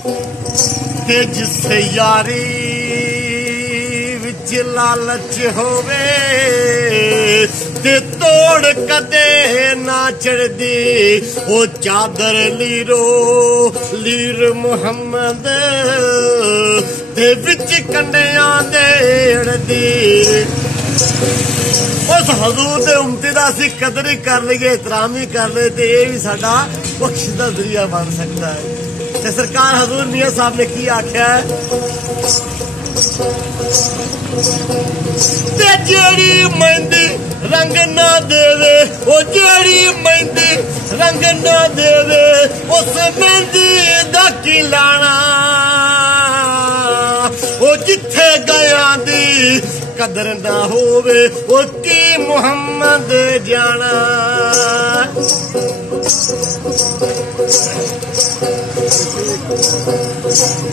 ते जिस यारी विच लालच होवे ते तोड़ कदे ना चढ़दी ओ चादर लीरो लीर मुहम्मद ते विच कंडियां देड़दी। उस हजूर दे उम्मती दा असीं कदर ही कर लईए, एहतराम ही कर लईए ते ये भी साडा बख्श दा जरिया बन सकता है। ते सरकार हजूर मियां साहब ने की आख्या है ते जेड़ी मेहंदी रंग ना देवे ओ जेड़ी मेहंदी रंग ना देवे उस मेहंदी दा की लाना ओ जिथे गया दी कदर ना होवे ओ की मुहम्मद जाना।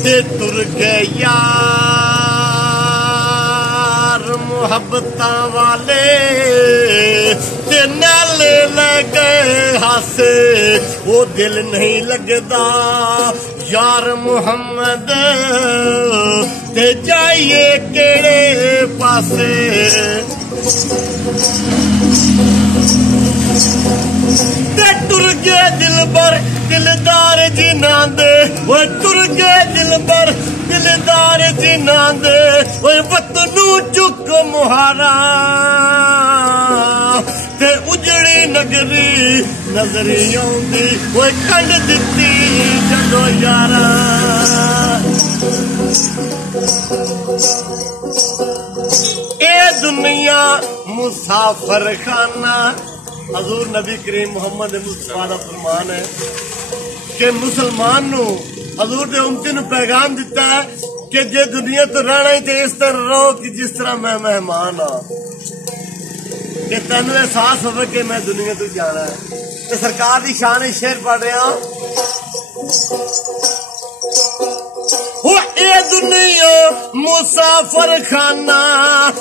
ते तुर गए यार मुहब्बता वाले ते नाले लगे हासे वो दिल नहीं लगदा यार मुहम्मद ते जाइए केड़े पासे। ते टुर गए दिलबर दिलदार जिन्ना दे वो टुर गए दिलबर दिलदार जिन्ना दे वो वतनू चुक मुहारा ते उजड़ी नगरी नजरी आउंदी वो कंड दिती जदो यारा। ए दुनिया मुसाफर खाना हजूर नबी करीम मोहम्मद मुस्तफा दा फरमान है कि मुसलमान नू हजूर दे उम्मती नू पैगाम दिता है कि जे दुनिया तो रहना ही तो इस तरह रहो कि जिस तरह मैं मेहमान हाँ, कि तेन एहसास हो कि मैं दुनिया तो जाना है। तो सरकार की शान शेर पढ़ रहा ए दुनिया मुसाफर खाना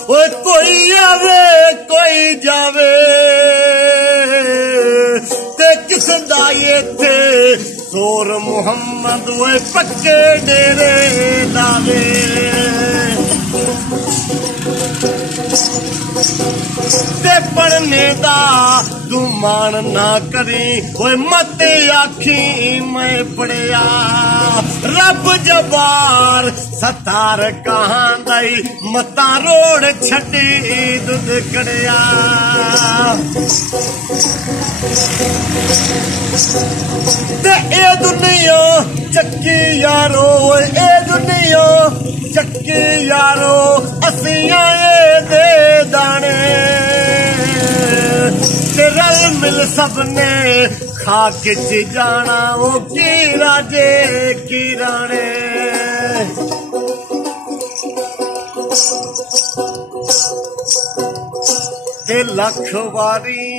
वो कोई आवे कोई जावे ते किस दाए थे सोर मुहम्मद वो पक्के डेरे दावे। ते पढ़ने दा दुमान ना करी वो मत आखी मैं पढ़िया रब जबार सतार कहां दई मता रोड छड़ी दुध कड़िया। ते ए दुनिया चक्की यारो ए दुनिया चक्की यारो असी आए दे दाने ते रल मिल सबने खाक च जाना वो की राजे की राणे। ते लख वारी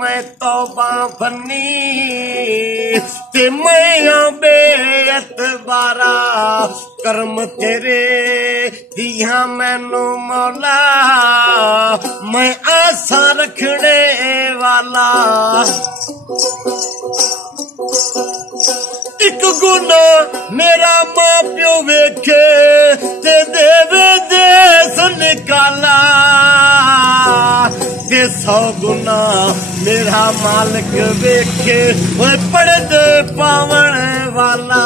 मैं तौबा बनी ते मैं बेअतबारा कर्म तेरे दिया मैनू मौला मैं आशा रखने वाला। एक गुना मेरा मां प्यो वेखे ते देवे देस निकाला ते 100 गुना मेरा मालिक वेखे वो पड़दे पावन वाला।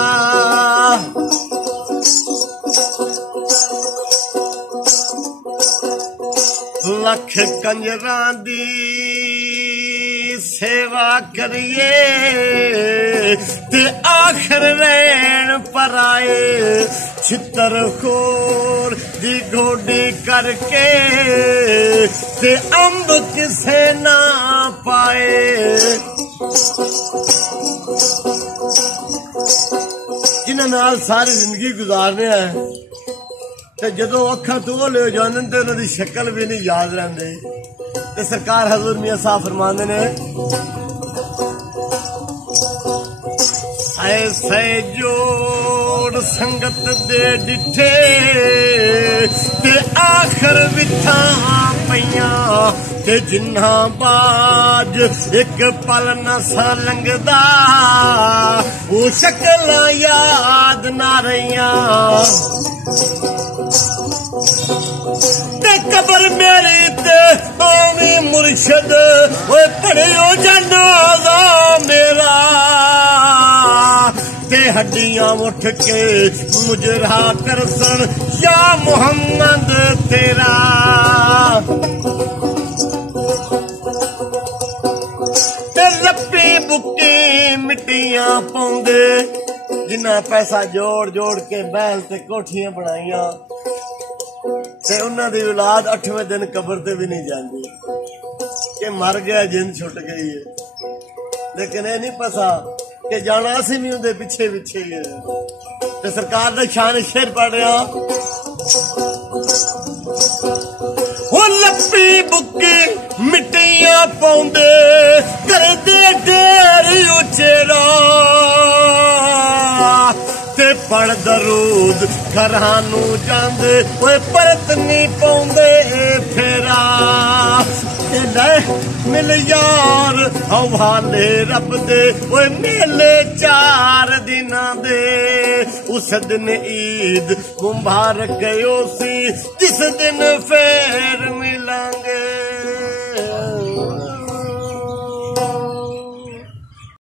लख कंजरां दी सेवा करिए ते आखिर रैन पर आए छितर खोर दी गोडी करके ते अंब किसे ना पाए। जिन्हां नाल सारी जिंदगी गुजारने है ते जदों अखां तोल हो जांदे ते उन्हां दी शक्ल भी नहीं याद रहिंदी। ते सरकार हजूर मियां साहब फरमांदे ने ऐसे जोड़ संगत दे डिठे ते आखिर विथा पईयां ते जिन्ना बाज एक पल न सा लंघदा वो शक्ल याद ना रहियां ते कबर मेरी ते आवी मुर्शद ओए पढ़ियो जनाजा मेरा ते हड्डियां उठ के मुजरा करसन या मोहम्मद तेरा ते लपी बुक्की मिट्टियां पाउंदे जिन्ना पैसा जोड़ जोड़ के बैल ते कोठियां बनाइयां ते उन्हां दी औलाद 8वें दिन कबर ते भी नहीं जांदी कि मर गया जिंद छुट गई है लेकिन ये नहीं पता कि जाना असीं भी उहदे पिछे पिछे ही है ते सरकार दा शान शेर पढ़ रहा वो लपी बुक्की मिट्टियां पाउंदे करदे ढेर उचेरा ते पढ़ दरूद घरां नूं जांदे ओए परत नहीं पाउंदे फेरा मिल यार हवाले रब दे ओए मेले 4 दिनां दे उस दिन ईद मुबारक गयो सी जिस दिन फेर मिलांगे।